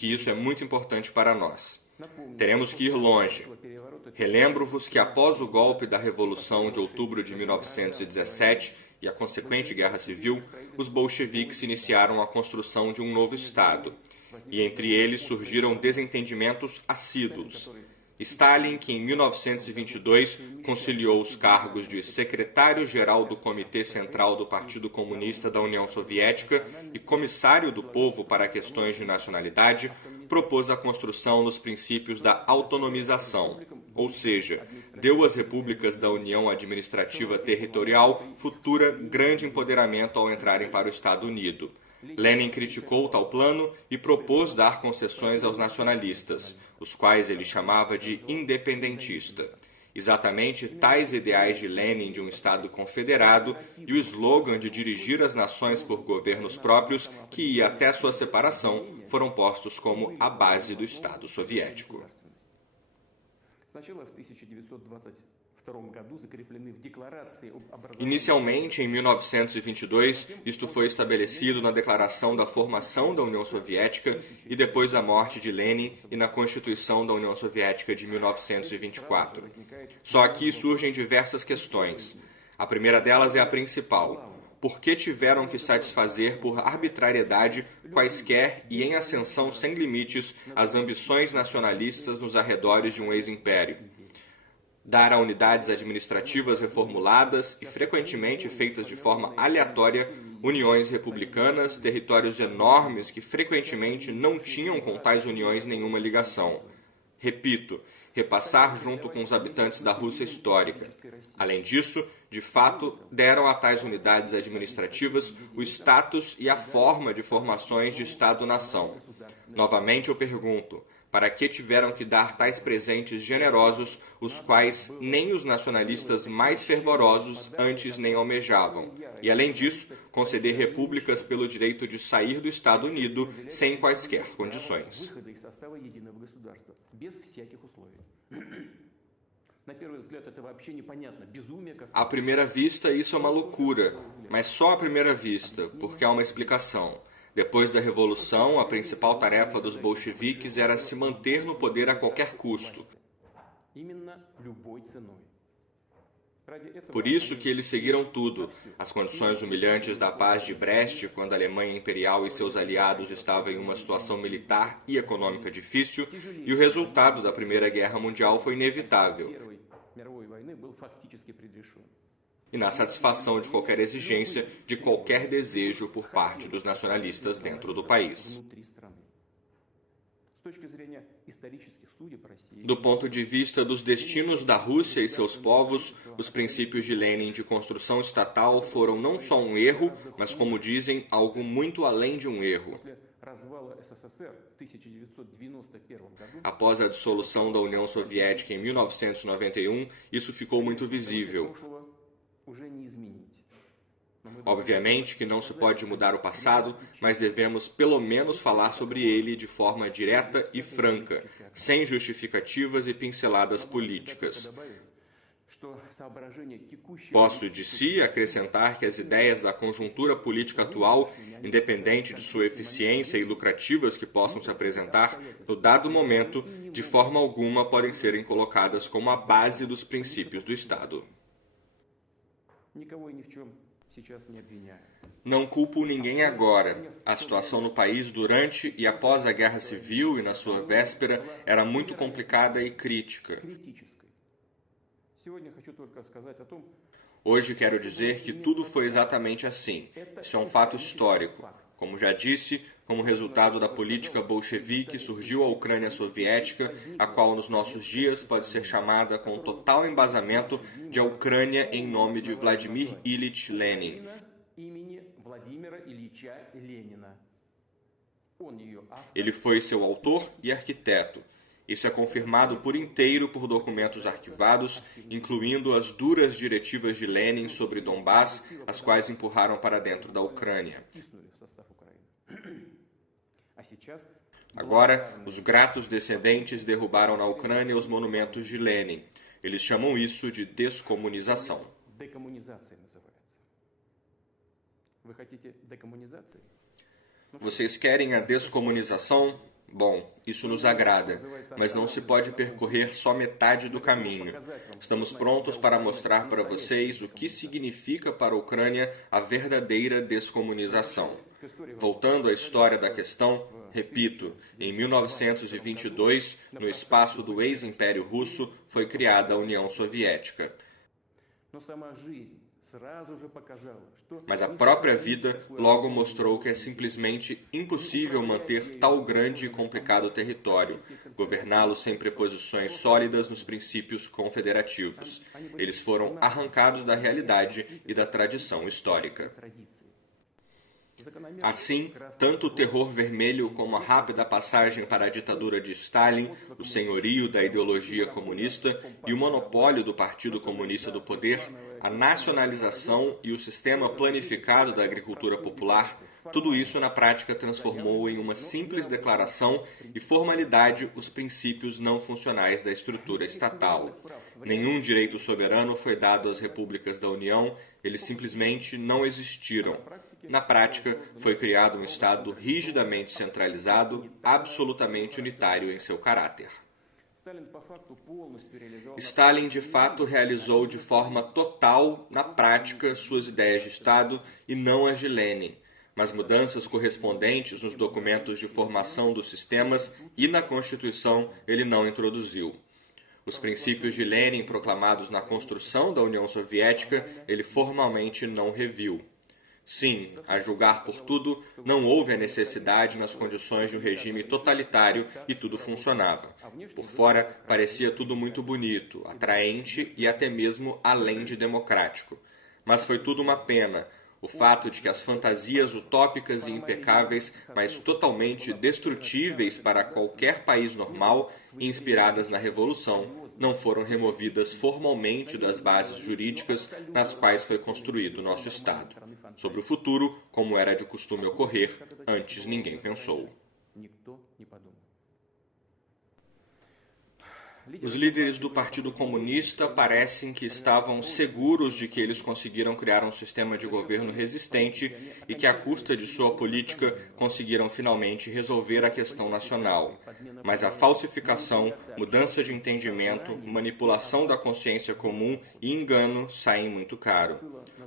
que isso é muito importante para nós. Teremos que ir longe. Relembro-vos que após o golpe da Revolução de outubro de 1917 e a consequente Guerra Civil, os bolcheviques iniciaram a construção de um novo Estado, e entre eles surgiram desentendimentos assíduos. Stalin, que em 1922 conciliou os cargos de secretário-geral do Comitê Central do Partido Comunista da União Soviética e comissário do povo para questões de nacionalidade, propôs a construção nos princípios da autonomização, ou seja, deu às repúblicas da União Administrativa Territorial futura grande empoderamento ao entrarem para o Estado Unido. Lenin criticou tal plano e propôs dar concessões aos nacionalistas, os quais ele chamava de independentista. Exatamente tais ideais de Lenin de um Estado confederado e o slogan de dirigir as nações por governos próprios, que ia até sua separação, foram postos como a base do Estado soviético. Inicialmente, em 1922, isto foi estabelecido na Declaração da Formação da União Soviética e depois da morte de Lenin e na Constituição da União Soviética de 1924. Só aqui surgem diversas questões. A primeira delas é a principal. Por que tiveram que satisfazer por arbitrariedade quaisquer e em ascensão sem limites as ambições nacionalistas nos arredores de um ex-império? Dar a unidades administrativas reformuladas e frequentemente feitas de forma aleatória uniões republicanas, territórios enormes que frequentemente não tinham com tais uniões nenhuma ligação. Repito, repassar junto com os habitantes da Rússia histórica. Além disso, de fato, deram a tais unidades administrativas o status e a forma de formações de Estado-nação. Novamente eu pergunto, para que tiveram que dar tais presentes generosos, os quais nem os nacionalistas mais fervorosos antes nem almejavam, e, além disso, conceder repúblicas pelo direito de sair do Estado Unido sem quaisquer condições. À primeira vista, isso é uma loucura, mas só à primeira vista, porque há uma explicação. Depois da Revolução, a principal tarefa dos bolcheviques era se manter no poder a qualquer custo. Por isso que eles seguiram tudo, as condições humilhantes da paz de Brest, quando a Alemanha Imperial e seus aliados estavam em uma situação militar e econômica difícil, e o resultado da Primeira Guerra Mundial foi inevitável. E na satisfação de qualquer exigência, de qualquer desejo por parte dos nacionalistas dentro do país. Do ponto de vista dos destinos da Rússia e seus povos, os princípios de Lenin de construção estatal foram não só um erro, mas, como dizem, algo muito além de um erro. Após a dissolução da União Soviética em 1991, isso ficou muito visível. Obviamente que não se pode mudar o passado, mas devemos pelo menos falar sobre ele de forma direta e franca, sem justificativas e pinceladas políticas. Posso de si acrescentar que as ideias da conjuntura política atual, independente de sua eficiência e lucrativas que possam se apresentar, no dado momento, de forma alguma podem serem colocadas como a base dos princípios do Estado. Não culpo ninguém agora. A situação no país durante e após a Guerra Civil e na sua véspera era muito complicada e crítica. Hoje quero dizer que tudo foi exatamente assim. Isso é um fato histórico. Como já disse, como resultado da política bolchevique, surgiu a Ucrânia soviética, a qual nos nossos dias pode ser chamada com total embasamento de a Ucrânia em nome de Vladimir Ilyich Lenin. Ele foi seu autor e arquiteto. Isso é confirmado por inteiro por documentos arquivados, incluindo as duras diretivas de Lenin sobre Donbass, as quais empurraram para dentro da Ucrânia. Agora, os gratos descendentes derrubaram na Ucrânia os monumentos de Lenin. Eles chamam isso de descomunização. Vocês querem a descomunização? Bom, isso nos agrada, mas não se pode percorrer só metade do caminho. Estamos prontos para mostrar para vocês o que significa para a Ucrânia a verdadeira descomunização. Voltando à história da questão, repito, em 1922, no espaço do ex-Império Russo, foi criada a União Soviética. Mas a própria vida logo mostrou que é simplesmente impossível manter tal grande e complicado território, governá-lo sem preposições sólidas nos princípios confederativos. Eles foram arrancados da realidade e da tradição histórica. Assim, tanto o terror vermelho como a rápida passagem para a ditadura de Stalin, o senhorio da ideologia comunista e o monopólio do Partido Comunista do poder, a nacionalização e o sistema planificado da agricultura popular, tudo isso na prática transformou em uma simples declaração e formalidade os princípios não funcionais da estrutura estatal. Nenhum direito soberano foi dado às repúblicas da União, eles simplesmente não existiram. Na prática, foi criado um Estado rigidamente centralizado, absolutamente unitário em seu caráter. Stalin, de fato, realizou de forma total, na prática, suas ideias de Estado e não as de Lenin. Mas mudanças correspondentes nos documentos de formação dos sistemas e na Constituição ele não introduziu. Os princípios de Lenin proclamados na construção da União Soviética ele formalmente não reviu. Sim, a julgar por tudo, não houve a necessidade nas condições de um regime totalitário e tudo funcionava. Por fora, parecia tudo muito bonito, atraente e até mesmo além de democrático. Mas foi tudo uma pena. O fato de que as fantasias utópicas e impecáveis, mas totalmente destrutíveis para qualquer país normal, inspiradas na Revolução, não foram removidas formalmente das bases jurídicas nas quais foi construído nosso Estado. Sobre o futuro, como era de costume ocorrer, antes ninguém pensou. Os líderes do Partido Comunista parecem que estavam seguros de que eles conseguiram criar um sistema de governo resistente e que, à custa de sua política, conseguiram finalmente resolver a questão nacional. Mas a falsificação, mudança de entendimento, manipulação da consciência comum e engano saem muito caro.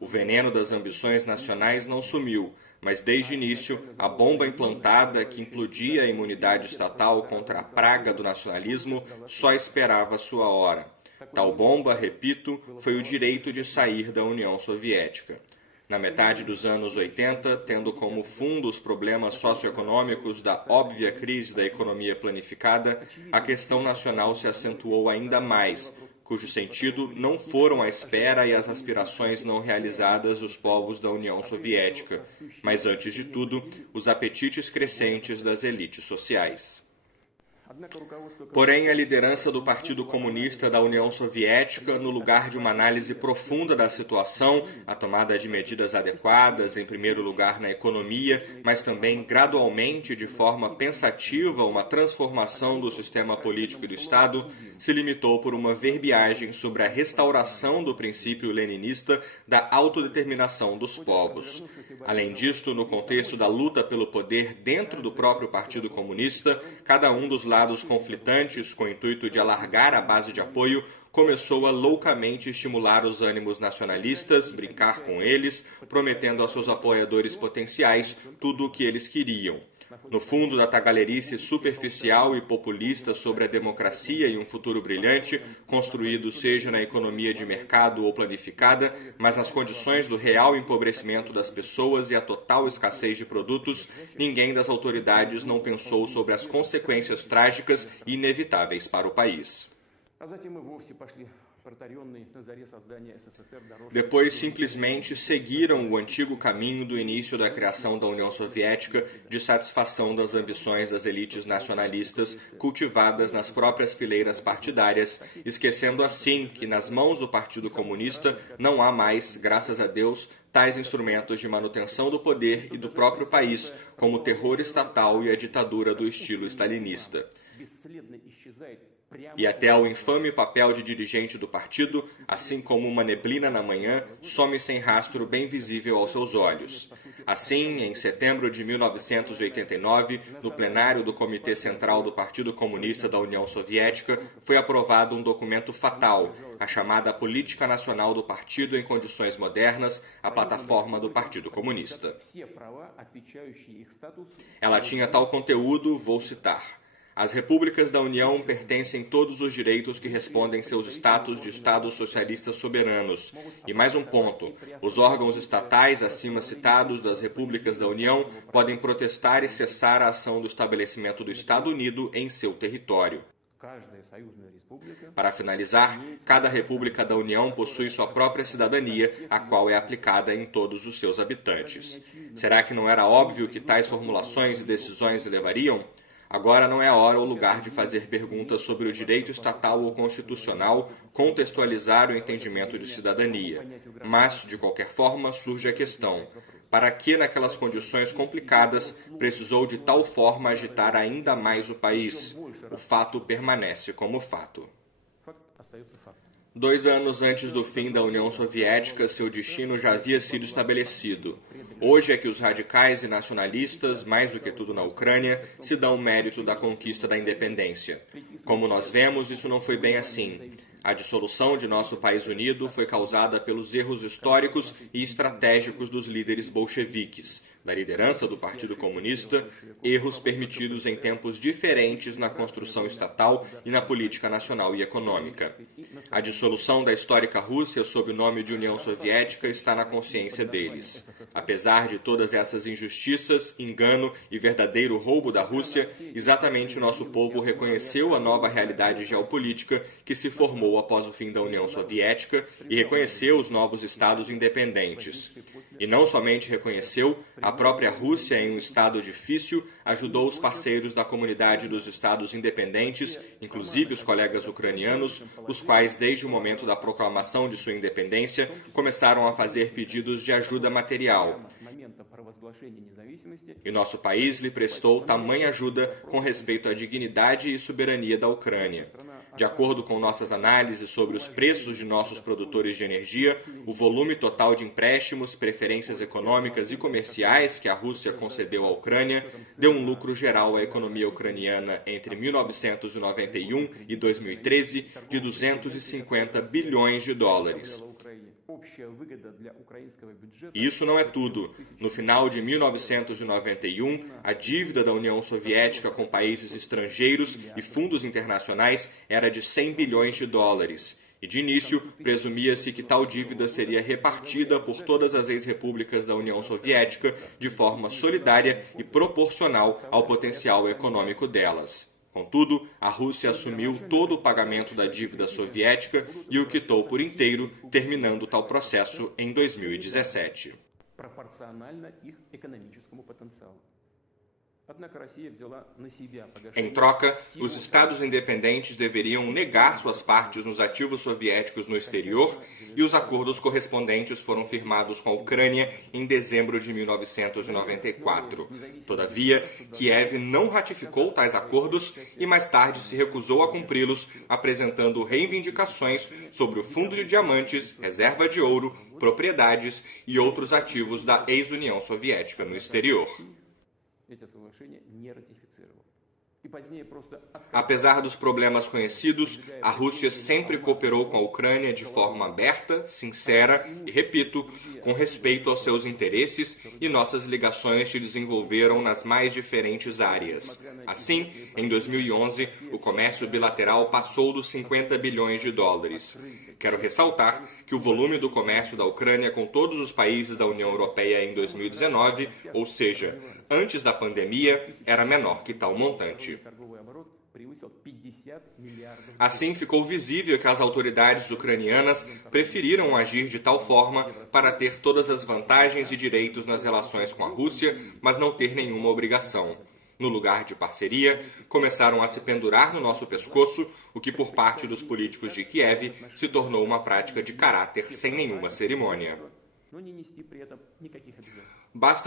O veneno das ambições nacionais não sumiu, mas desde o início, a bomba implantada que implodia a imunidade estatal contra a praga do nacionalismo só esperava sua hora. Tal bomba, repito, foi o direito de sair da União Soviética. Na metade dos anos 80, tendo como fundo os problemas socioeconômicos da óbvia crise da economia planificada, a questão nacional se acentuou ainda mais, cujo sentido não foram a espera e as aspirações não realizadas dos povos da União Soviética, mas, antes de tudo, os apetites crescentes das elites sociais. Porém, a liderança do Partido Comunista da União Soviética, no lugar de uma análise profunda da situação, a tomada de medidas adequadas, em primeiro lugar na economia, mas também gradualmente, de forma pensativa, uma transformação do sistema político e do Estado, se limitou por uma verbiagem sobre a restauração do princípio leninista da autodeterminação dos povos. Além disto, no contexto da luta pelo poder dentro do próprio Partido Comunista, cada um dos lados conflitantes, com o intuito de alargar a base de apoio, começou a loucamente estimular os ânimos nacionalistas, brincar com eles, prometendo aos seus apoiadores potenciais tudo o que eles queriam. No fundo da tagarelice superficial e populista sobre a democracia e um futuro brilhante, construído seja na economia de mercado ou planificada, mas nas condições do real empobrecimento das pessoas e a total escassez de produtos, ninguém das autoridades não pensou sobre as consequências trágicas e inevitáveis para o país. Depois simplesmente seguiram o antigo caminho do início da criação da União Soviética de satisfação das ambições das elites nacionalistas cultivadas nas próprias fileiras partidárias, esquecendo assim que nas mãos do Partido Comunista não há mais, graças a Deus, tais instrumentos de manutenção do poder e do próprio país, como o terror estatal e a ditadura do estilo stalinista. e até ao infame papel de dirigente do partido, assim como uma neblina na manhã, some sem rastro bem visível aos seus olhos. Assim, em setembro de 1989, no plenário do Comitê Central do Partido Comunista da União Soviética, foi aprovado um documento fatal, a chamada Política Nacional do Partido em Condições Modernas, a plataforma do Partido Comunista. Ela tinha tal conteúdo, vou citar. As repúblicas da União pertencem todos os direitos que respondem seus status de Estados socialistas soberanos. E mais um ponto, os órgãos estatais acima citados das repúblicas da União podem protestar e cessar a ação do estabelecimento do Estado Unido em seu território. Para finalizar, cada república da União possui sua própria cidadania, a qual é aplicada em todos os seus habitantes. Será que não era óbvio que tais formulações e decisões levariam? Agora não é a hora ou lugar de fazer perguntas sobre o direito estatal ou constitucional, contextualizar o entendimento de cidadania. Mas, de qualquer forma, surge a questão: para que, naquelas condições complicadas, precisou de tal forma agitar ainda mais o país? O fato permanece como fato. 2 anos antes do fim da União Soviética, seu destino já havia sido estabelecido. Hoje é que os radicais e nacionalistas, mais do que tudo na Ucrânia, se dão o mérito da conquista da independência. Como nós vemos, isso não foi bem assim. A dissolução de nosso país unido foi causada pelos erros históricos e estratégicos dos líderes bolcheviques, da liderança do Partido Comunista, erros permitidos em tempos diferentes na construção estatal e na política nacional e econômica. A dissolução da histórica Rússia sob o nome de União Soviética está na consciência deles. Apesar de todas essas injustiças, engano e verdadeiro roubo da Rússia, exatamente o nosso povo reconheceu a nova realidade geopolítica que se formou após o fim da União Soviética e reconheceu os novos estados independentes. E não somente reconheceu, a própria Rússia, em um estado difícil, ajudou os parceiros da comunidade dos estados independentes, inclusive os colegas ucranianos, os quais, desde o momento da proclamação de sua independência, começaram a fazer pedidos de ajuda material. E nosso país lhe prestou tamanha ajuda com respeito à dignidade e soberania da Ucrânia. De acordo com nossas análises sobre os preços de nossos produtores de energia, o volume total de empréstimos, preferências econômicas e comerciais que a Rússia concedeu à Ucrânia deu um lucro geral à economia ucraniana entre 1991 e 2013 de 250 bilhões de dólares. E isso não é tudo. No final de 1991, a dívida da União Soviética com países estrangeiros e fundos internacionais era de 100 bilhões de dólares. E de início, presumia-se que tal dívida seria repartida por todas as ex-repúblicas da União Soviética de forma solidária e proporcional ao potencial econômico delas. Contudo, a Rússia assumiu todo o pagamento da dívida soviética e o quitou por inteiro, terminando tal processo em 2017. Em troca, os estados independentes deveriam negar suas partes nos ativos soviéticos no exterior e os acordos correspondentes foram firmados com a Ucrânia em dezembro de 1994. Todavia, Kiev não ratificou tais acordos e mais tarde se recusou a cumpri-los, apresentando reivindicações sobre o fundo de diamantes, reserva de ouro, propriedades e outros ativos da ex-União Soviética no exterior. Apesar dos problemas conhecidos, a Rússia sempre cooperou com a Ucrânia de forma aberta, sincera e, repito, com respeito aos seus interesses, e nossas ligações se desenvolveram nas mais diferentes áreas. Assim, em 2011, o comércio bilateral passou dos 50 bilhões de dólares. Quero ressaltar que o volume do comércio da Ucrânia com todos os países da União Europeia em 2019, ou seja, antes da pandemia, era menor que tal montante. Assim, ficou visível que as autoridades ucranianas preferiram agir de tal forma para ter todas as vantagens e direitos nas relações com a Rússia, mas não ter nenhuma obrigação. No lugar de parceria, começaram a se pendurar no nosso pescoço, o que por parte dos políticos de Kiev se tornou uma prática de caráter sem nenhuma cerimônia. Basta